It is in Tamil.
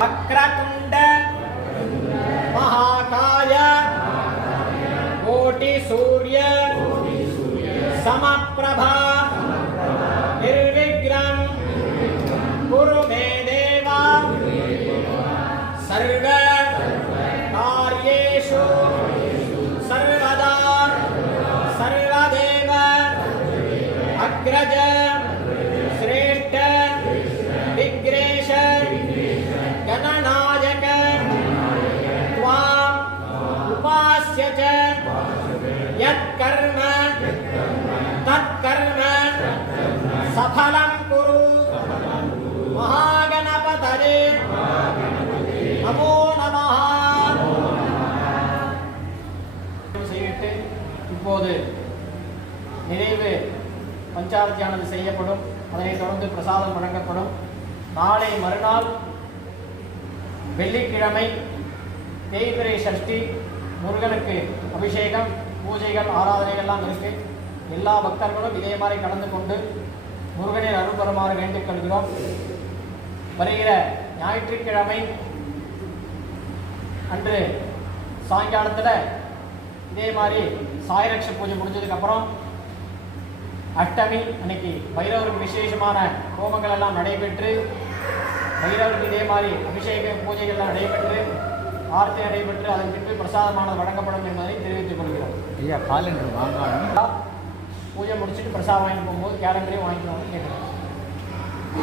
वक्रतुंड महाकाय कोटि सूर्य समप्रभा निर्विघ्नं कुरु मे देव सर्व कार्येषु सर्वदा सर्वदेव अग्रज श्रेष्ठ विग्रेश गणनायक त्वाम् उपास्य च यत्कर्म तत्कर्म सफलं कुरु महागणपतये नमो नमः. இப்போது நிறைவு பஞ்சாரத்தியானது செய்யப்படும். அதனைத் தொடர்ந்து பிரசாதம் வழங்கப்படும். நாளை மறுநாள் வெள்ளிக்கிழமை தேய்பிறை சஷ்டி முருகனுக்கு அபிஷேகம் பூஜைகள் ஆராதனைகள்லாம் இருக்கு. எல்லா பக்தர்களும் இதே மாதிரி கலந்து கொண்டு முருகனின் அருள் பெறுமாறு வேண்டிக் கொள்கிறோம். வருகிற ஞாயிற்றுக்கிழமை அன்று சாயங்காலத்தில் இதே மாதிரி சாயரட்ச பூஜை முடிஞ்சதுக்கப்புறம் அஷ்டமி அன்னைக்கு பைரவருக்கு விசேஷமான ஹோமங்கள் எல்லாம் நடைபெற்று பைரவருக்கு இதே மாதிரி அபிஷேக பூஜைகள்லாம் நடைபெற்று ஆர்த்தி நடைபெற்று அதன் பின்பு பிரசாதமானது வழங்கப்படும் என்பதை தெரிவித்துக் கொள்கிறோம். ஐயா காலண்டர் வாங்க பூஜை முடிச்சுட்டு பிரசாதம் வாங்கிட்டு போகும்போது கேலண்டரையும் வாங்கிக்கணும்னு கேட்குறோம்.